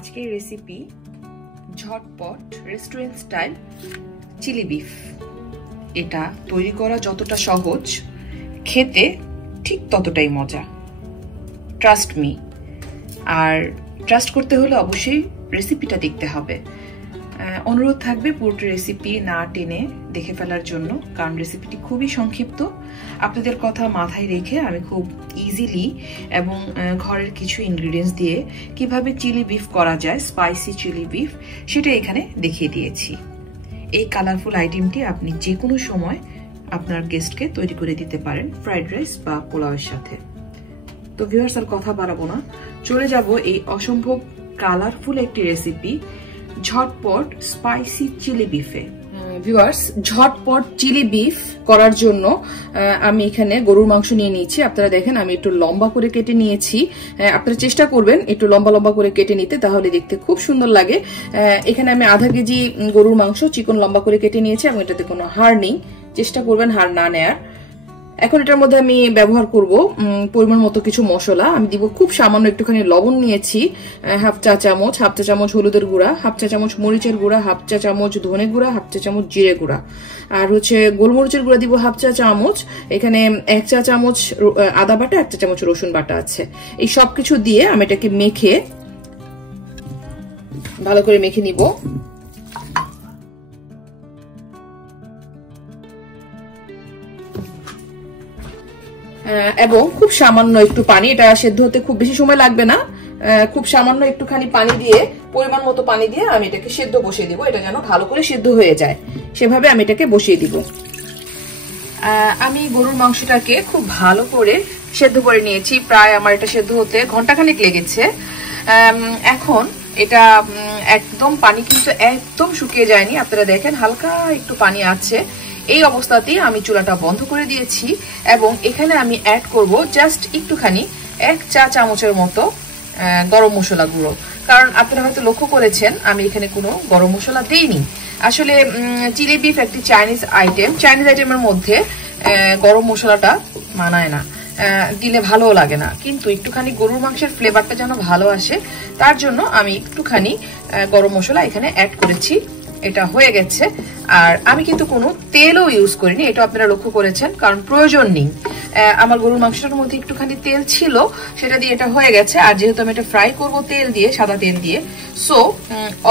আজকের রেসিপি ঝটপট restaurant style chilli beef. এটা তৈরি করা যতটা সহজ, খেতে ঠিক ততটাই মজা। Trust me. আর ট্রাস্ট করতে হলে অবশ্যই রেসিপিটা দেখতে হবে। অনুরোধ থাকবে পুরোটা রেসিপি না টেনে দেখে ফেলার জন্য, কারণ রেসিপিটি খুবই সংক্ষিপ্ত। আপনাদের কথা মাথায় রেখে আমি খুব ইজিলি এবং ঘরের কিছু ইনগ্রিডিয়েন্টস দিয়ে কিভাবে চিলি বিফ করা যায়, স্পাইসি চিলি বিফ, সেটা এখানে দেখিয়ে দিয়েছি। এই কালারফুল আইটেমটি আপনি যে কোনো সময় আপনার গেস্টকে তৈরি করে দিতে পারেন ফ্রাইড রাইস বা পোলাওয়ের সাথে। তো ভিউয়ার্স, আর কথা বাড়াবো না, চলে যাব এই অসম্ভব কালারফুল একটি রেসিপি ঝটপট স্পাইসি চিলি বিফে। ভিউয়ার্স, ঝটপট চিলি বিফ করার জন্য আমি এখানে গরুর মাংস নিয়ে নিয়েছি। আপনারা দেখেন আমি একটু লম্বা করে কেটে নিয়েছি। আপনারা চেষ্টা করবেন একটু লম্বা লম্বা করে কেটে নিতে, তাহলে দেখতে খুব সুন্দর লাগে। এখানে আমি আধা কেজি গরুর মাংস চিকন লম্বা করে কেটে নিয়েছি এবং এটাতে কোনো হাড় নেই। চেষ্টা করবেন হাড় না নেয়ার। এখন এটার মধ্যে আমি ব্যবহার করব পরিমাণ মতো কিছু মশলা। আমি দিব খুব সামান্য একটুখানি লবণ নিয়েছি, হাফ চা চামচ হলুদের গুঁড়া, হাফ চা চামচ মরিচের গুঁড়া, হাফ চা চামচ ধনে গুঁড়া, হাফ চা চামচ জিরে গুঁড়া, আর গোলমরিচের গুঁড়া দিব হাফ চা চামচ। এখানে 1 চা চামচ আদা বাটা, 1 চা চামচ রসুন বাটা আছে। এই সবকিছু দিয়ে আমি এটাকে মেখে ভালো করে মেখে নিব। এবং খুব সামান্য একটু পানি, এটা সেদ্ধ হতে খুব বেশি সময় লাগবে না, খুব সামান্য একটুখানি পানি দিয়ে, পরিমাণ মতো পানি দিয়ে আমি এটাকে সেদ্ধ বসিয়ে দিব। এটা যেন ভালো করে সেদ্ধ হয়ে যায়, সেভাবে আমি এটাকে বসিয়ে দিব। আমি গরুর মাংসটাকে খুব ভালো করে সেদ্ধ করে নিয়েছি। প্রায় আমার এটা সেদ্ধ হতে ঘন্টাখানেক লেগেছে। এখন এটা একদম পানি কিন্তু একদম শুকিয়ে যায়নি, আপনারা দেখেন হালকা একটু পানি আছে। এই অবস্থাতেই আমি চুলাটা বন্ধ করে দিয়েছি এবং এখানে আমি অ্যাড করব জাস্ট একটুখানি 1 চা চামচের মতো গরম মশলা গুঁড়ো। কারণ আপনারা হয়তো লক্ষ্য করেছেন আমি এখানে কোনো গরম মশলা দেইনি। আসলে চিলি বিফ একটি চাইনিজ আইটেমের মধ্যে গরম মশলাটা মানায় না, দিলে ভালোও লাগে না, কিন্তু একটুখানি গরুর মাংসের ফ্লেভারটা যেন ভালো আসে তার জন্য আমি একটুখানি গরম মশলা এখানে অ্যাড করেছি। এটা হয়ে গেছে। আর আমি কিন্তু কোনো তেলও ইউজ করিনি, এটা আপনারা লক্ষ্য করেছেন, কারণ প্রয়োজন নেই। আমার গরুর মাংসটার মধ্যে একটুখানি তেল ছিল, সেটা দিয়ে এটা হয়ে গেছে। আর যেহেতু আমি এটা ফ্রাই করব তেল দিয়ে, সাদা তেল দিয়ে, সো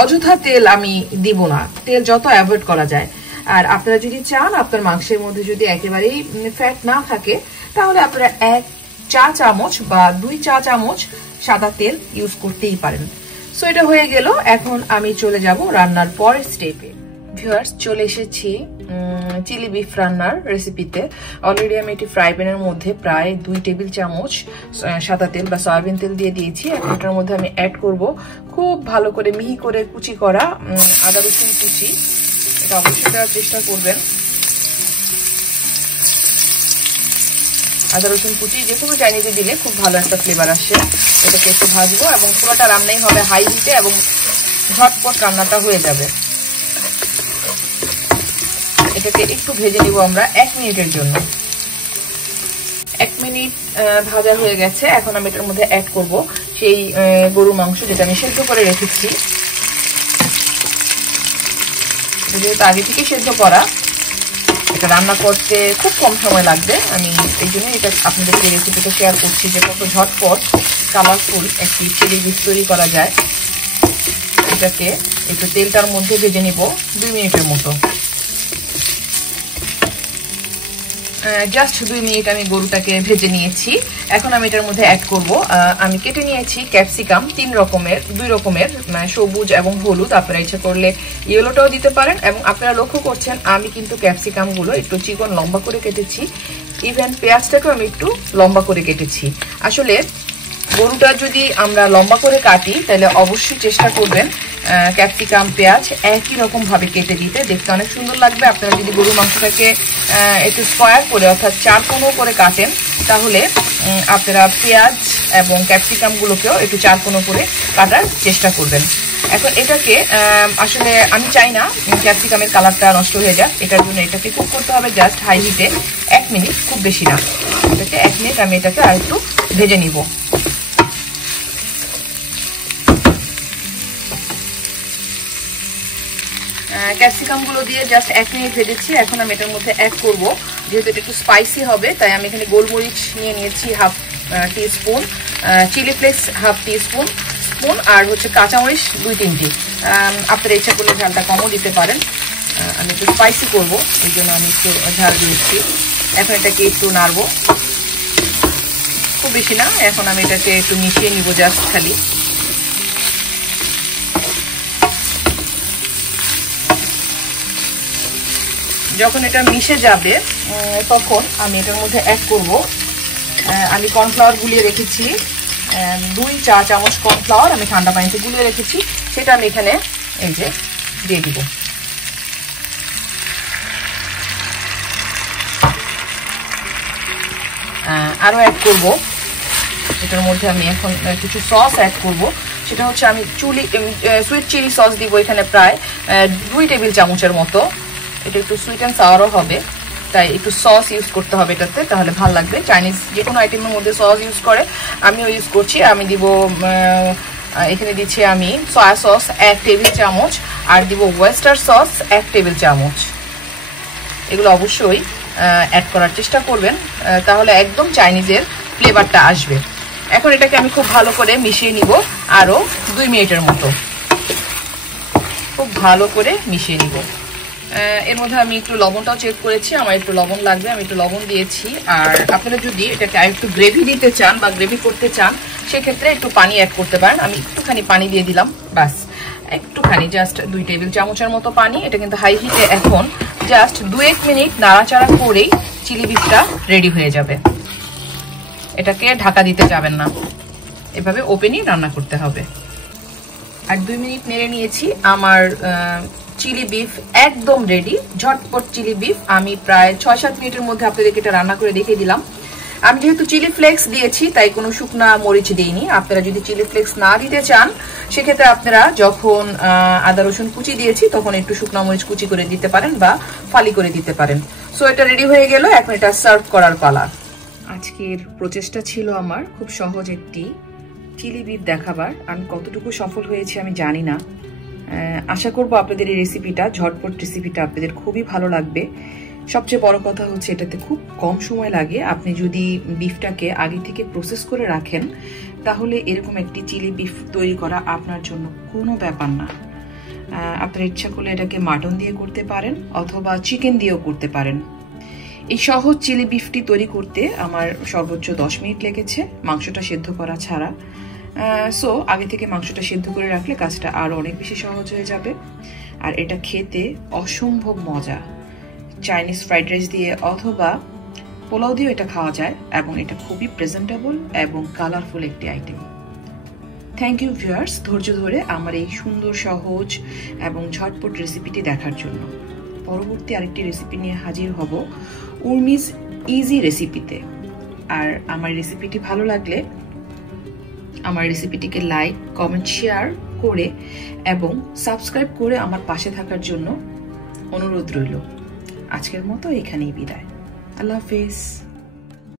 অযথা তেল আমি দিব না, তেল যত অ্যাভয়েড করা যায়। আর আপনারা যদি চান আপনার মাংসের মধ্যে যদি একেবারেই ফ্যাট না থাকে, তাহলে আপনারা 1 চা চামচ বা 2 চা চামচ সাদা তেল ইউজ করতেই পারেন। সো এটা হয়ে গেল। এখন আমি চলে যাব রান্নার পরের স্টেপে। ভিউয়ার্স, চলে এসেছি চিলি বিফ রান্নার রেসিপিতে। অলরেডি আমি এটি ফ্রাই প্যানের মধ্যে প্রায় 2 টেবিল চামচ সাদা তেল বা সয়াবিন তেল দিয়ে দিয়েছি। এখন এটার মধ্যে আমি অ্যাড করব খুব ভালো করে মিহি করে কুচি করা আদা রসুন কুচি। এটা অবশ্যই দেওয়ার চেষ্টা করবেন। আদা রসুন কুচি যে কোনো চাইনিজে দিলে খুব ভালো একটা ফ্লেভার আসে। এটাকে একটু ভাজবো এবং পুরোটা রান্নাই হবে হাই হিটে এবং ঝটপট রান্নাটা হয়ে যাবে। এটাকে একটু ভেজে নিব আমরা 1 মিনিটের জন্য। 1 মিনিট ভাজা হয়ে গেছে। এখন আমি এটার মধ্যে অ্যাড করব সেই গরুর মাংস যেটা আমি সেদ্ধ করে রেখেছি। যেহেতু আগে থেকে সেদ্ধ করা, এটা রান্না করতে খুব কম সময় লাগবে। আমি এই জন্য এটা আপনাদেরকে রেসিপিটা শেয়ার করছি যে কত ঝটপট কালারফুল একটি চিলি বিফ তৈরি করা যায়। এটাকে একটু তেলটার মধ্যে ভেজে নিব 2 মিনিটের মতো। জাস্ট 2 মিনিট আমি গরুটাকে ভেজে নিয়েছি। এখন আমি এটার মধ্যে অ্যাড করব, আমি কেটে নিয়েছি ক্যাপসিকাম 2 রকমের, সবুজ এবং হলুদ। আপনারা ইচ্ছা করলে ইয়েলোটাও দিতে পারেন। এবং আপনারা লক্ষ্য করছেন আমি কিন্তু ক্যাপসিকাম গুলো একটু চিকন লম্বা করে কেটেছি। ইভেন পেঁয়াজটাকেও আমি একটু লম্বা করে কেটেছি। আসলে গরুটা যদি আমরা লম্বা করে কাটি তাহলে অবশ্যই চেষ্টা করবেন ক্যাপসিকাম পেঁয়াজ একই রকম ভাবে কেটে দিতে, দেখতে অনেক সুন্দর লাগবে। আপনারা যদি গরুর মাংসটাকে একটু স্কোয়ার করে অর্থাৎ 4 কোণ করে কাটেন, তাহলে আপনারা পেঁয়াজ এবং ক্যাপসিকাম গুলোকেও একটু 4 কোণ করে কাটার চেষ্টা করবেন। এখন এটাকে আসলে আমি চাই না ক্যাপসিকামের কালারটা নষ্ট হয়ে যাক, এটার জন্য এটাকে কুক করতে হবে জাস্ট হাই হিটে 1 মিনিট, খুব বেশি না। এটাকে 1 মিনিট আমি এটাকে আর একটু ভেজে নিব। ক্যাপসিকামগুলো দিয়ে জাস্ট 1 মিনিট ভেজেছি। এখন আমি এটার মধ্যে অ্যাড করব, যেহেতু এটা একটু স্পাইসি হবে, তাই আমি এখানে গোলমরিচ নিয়ে নিয়েছি half teaspoon, chilli flakes half teaspoon আর হচ্ছে কাঁচামরিচ 2-3টি। আপনারা ইচ্ছা করলে ঝালটা কমও দিতে পারেন। আমি একটু স্পাইসি করবো, এই জন্য আমি একটু ঝাল দিয়েছি। এখন এটাকে একটু নাড়বো, খুব বেশি না। এখন আমি এটাকে একটু মিশিয়ে নিব জাস্ট খালি। যখন এটা মিশে যাবে তখন আমি এটার মধ্যে অ্যাড করব, আমি কর্নফ্লাওয়ার গুলিয়ে রেখেছি 2 চা চামচ কর্নফ্লাওয়ার আমি ঠান্ডা পানিতে গুলিয়ে রেখেছি, সেটা আমি এখানে এই যে দিয়ে দিব। আরও অ্যাড করব এটার মধ্যে আমি এখন কিছু সস অ্যাড করব, সেটা হচ্ছে আমি সুইট চিলি সস দিব এখানে প্রায় 2 টেবিল চামচের মতো। এটা একটু সুইট অ্যান্ড সাওয়ারও হবে, তাই একটু সস ইউজ করতে হবে এটাতে, তাহলে ভালো লাগবে। চাইনিজ যে কোনো আইটেমের মধ্যে সস ইউজ করে, আমিও ইউজ করছি। আমি দিব এখানে দিচ্ছি আমি সয়া সস 1 টেবিল চামচ, আর দিব ওয়েস্টার সস 1 টেবিল চামচ। এগুলো অবশ্যই অ্যাড করার চেষ্টা করবেন, তাহলে একদম চাইনিজের ফ্লেভারটা আসবে। এখন এটাকে আমি খুব ভালো করে মিশিয়ে নিব আরও 2 মিনিটের মতো, খুব ভালো করে মিশিয়ে নিব। এর মধ্যে আমি একটু লবণটাও চেক করেছি, আমার একটু লবণ লাগবে, আমি একটু লবণ দিয়েছি। আর আপনারা যদি এটাকে একটু গ্রেভি দিতে চান বা গ্রেভি করতে চান, সেক্ষেত্রে একটু পানি অ্যাড করতে পারেন। আমি একটুখানি পানি দিয়ে দিলাম, বাস একটুখানি, জাস্ট 2 টেবিল চামচের মতো পানি। এটা কিন্তু হাই হিটে এখন জাস্ট 2-1 মিনিট নাড়াচাড়া করেই চিলি বিফটা রেডি হয়ে যাবে। এটাকে ঢাকা দিতে যাবেন না, এভাবে ওপেনই রান্না করতে হবে। আর 2 মিনিট নেড়ে নিয়েছি, আমার চিলি বিফ একদম রেডি। ঝটপট চিলি বিফ আমি প্রায় 6-7 মিনিটের মধ্যে আপনাদেরকে এটা রান্না করে দেখিয়ে দিলাম। আমি যেহেতু চিলি ফ্লেক্স দিয়েছি, তাই কোনো শুকনা মরিচ দিইনি। আপনারা যদি চিলি ফ্লেক্স না দিতে চান, সেক্ষেত্রে আপনারা যখন আদা রসুন কুচি দিয়েছি তখন একটু শুকনা মরিচ কুচি করে দিতে পারেন বা ফালি করে দিতে পারেন। সো এটা রেডি হয়ে গেল, এখন এটা সার্ভ করার পালা। আজকের প্রচেষ্টা ছিল আমার খুব সহজ একটি চিলি বিফ দেখাবার। আমি কতটুকু সফল হয়েছি আমি জানি না। আশা করব আপনাদের এই রেসিপিটা, ঝটপট রেসিপিটা আপনাদের খুবই ভালো লাগবে। সবচেয়ে বড় কথা হচ্ছে এটাতে খুব কম সময় লাগে। আপনি যদি বিফটাকে আগে থেকে প্রসেস করে রাখেন, তাহলে এরকম একটি চিলি বিফ তৈরি করা আপনার জন্য কোনো ব্যাপার না। আপনার ইচ্ছা করলে এটাকে মাটন দিয়ে করতে পারেন অথবা চিকেন দিয়েও করতে পারেন। এই সহজ চিলি বিফটি তৈরি করতে আমার সর্বোচ্চ 10 মিনিট লেগেছে, মাংসটা সেদ্ধ করা ছাড়া। সো আগে থেকে মাংসটা সেদ্ধ করে রাখলে কাজটা আরও অনেক বেশি সহজ হয়ে যাবে। আর এটা খেতে অসম্ভব মজা। চাইনিজ ফ্রাইড রাইস দিয়ে অথবা পোলাও দিয়েও এটা খাওয়া যায়, এবং এটা খুবই প্রেজেন্টেবল এবং কালারফুল একটি আইটেম। থ্যাংক ইউ ভিউয়ার্স, ধৈর্য ধরে আমার এই সুন্দর সহজ এবং ঝটপট রেসিপিটি দেখার জন্য। পরবর্তী আরেকটি রেসিপি নিয়ে হাজির হব উর্মিজ ইজি রেসিপিতে। আর আমার রেসিপিটি ভালো লাগলে আমার রেসিপিটিকে লাইক, কমেন্ট, শেয়ার করে এবং সাবস্ক্রাইব করে আমার পাশে থাকার জন্য অনুরোধ রইল। আজকের মতো এখানেই বিদায়। আল্লাহ হাফেজ।